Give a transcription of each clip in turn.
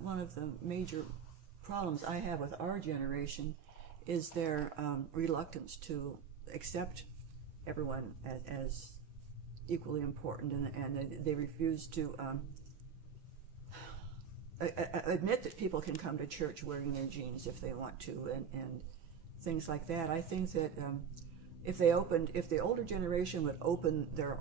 One of the major problems I have with our generation is their reluctance to accept everyone as equally important, and they refuse to admit that people can come to church wearing their jeans if they want to, and things like that. I think that if the older generation would open their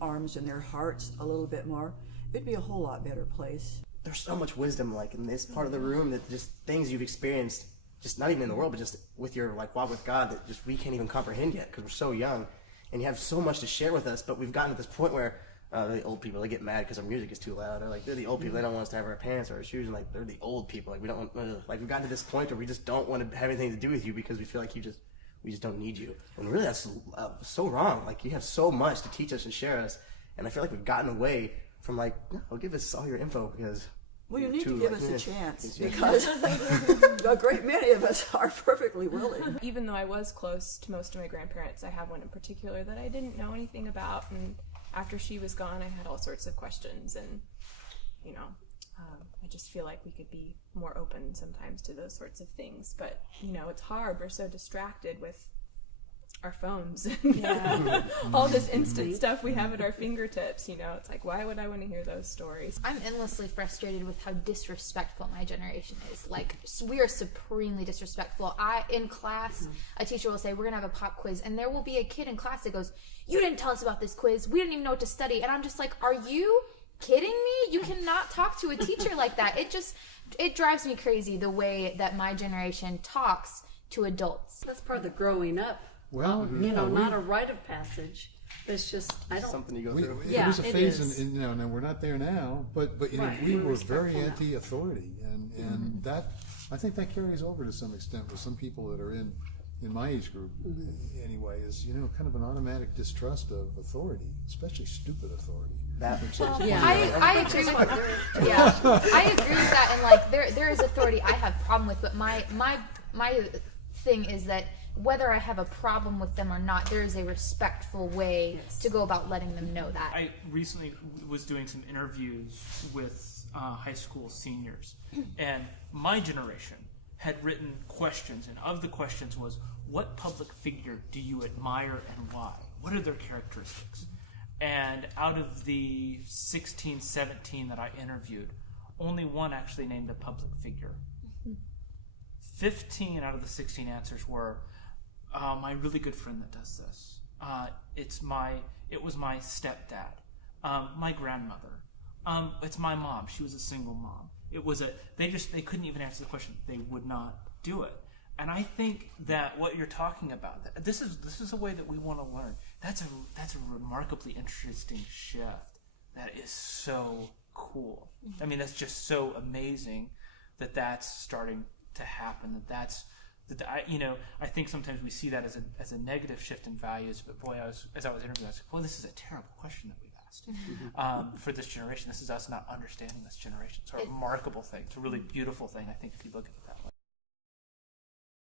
arms and their hearts a little bit more, it'd be a whole lot better place. There's so much wisdom, like, in this part of the room, that just things you've experienced, just not even in the world, but just with your, like, walk with God, that just we can't even comprehend yet because we're so young. And you have so much to share with us, but we've gotten to this point where the old people, they get mad because our music is too loud. They're the old people. They don't want us to have our pants or our shoes, and like they're the old people. Like we don't want, like we've gotten to this point where we just don't want to have anything to do with you because we feel like we just don't need you. And really, that's so wrong. Like you have so much to teach us and share us, and I feel like we've gotten away from like, no, give us all your info because. Well, you need to give us a chance because a great many of us are perfectly willing. Even though I was close to most of my grandparents, I have one in particular that I didn't know anything about, and after she was gone, I had all sorts of questions, and I just feel like we could be more open sometimes to those sorts of things. But it's hard. We're so distracted with our phones and all this instant stuff we have at our fingertips. It's like, why would I want to hear those stories? I'm endlessly frustrated with how disrespectful my generation is. Like, we are supremely disrespectful. In class, a teacher will say, we're gonna have a pop quiz, and there will be a kid in class that goes, you didn't tell us about this quiz, we didn't even know what to study. And I'm just like, are you kidding me? You cannot talk to a teacher like that. It drives me crazy the way that my generation talks to adults. That's part of the growing up. Well, not a rite of passage. It's just something you go through. There was a phase, and we're not there now. But Right. we were very anti-authority, and that I think that carries over to some extent with some people that are in my age group. Anyway, is kind of an automatic distrust of authority, especially stupid authority. I agree with I agree with that, and like there is authority I have problem with, but my thing is that whether I have a problem with them or not, there is a respectful way to go about letting them know that. I recently was doing some interviews with high school seniors, and my generation had written questions, and of the questions was, what public figure do you admire and why? What are their characteristics? And out of the 16, 17 that I interviewed, only one actually named a public figure. 15 out of the 16 answers were, my really good friend that does this. It was my stepdad, my grandmother. It's my mom. She was a single mom. They couldn't even answer the question. They would not do it. And I think that what you're talking about, this is a way that we want to learn. That's a remarkably interesting shift. That is so cool. I mean, that's just so amazing that that's starting to happen. I think sometimes we see that as a negative shift in values. But boy, as I was interviewing, I was like, well, this is a terrible question that we've asked for this generation. This is us not understanding this generation. It's a remarkable thing. It's a really beautiful thing, I think, if you look at it that way.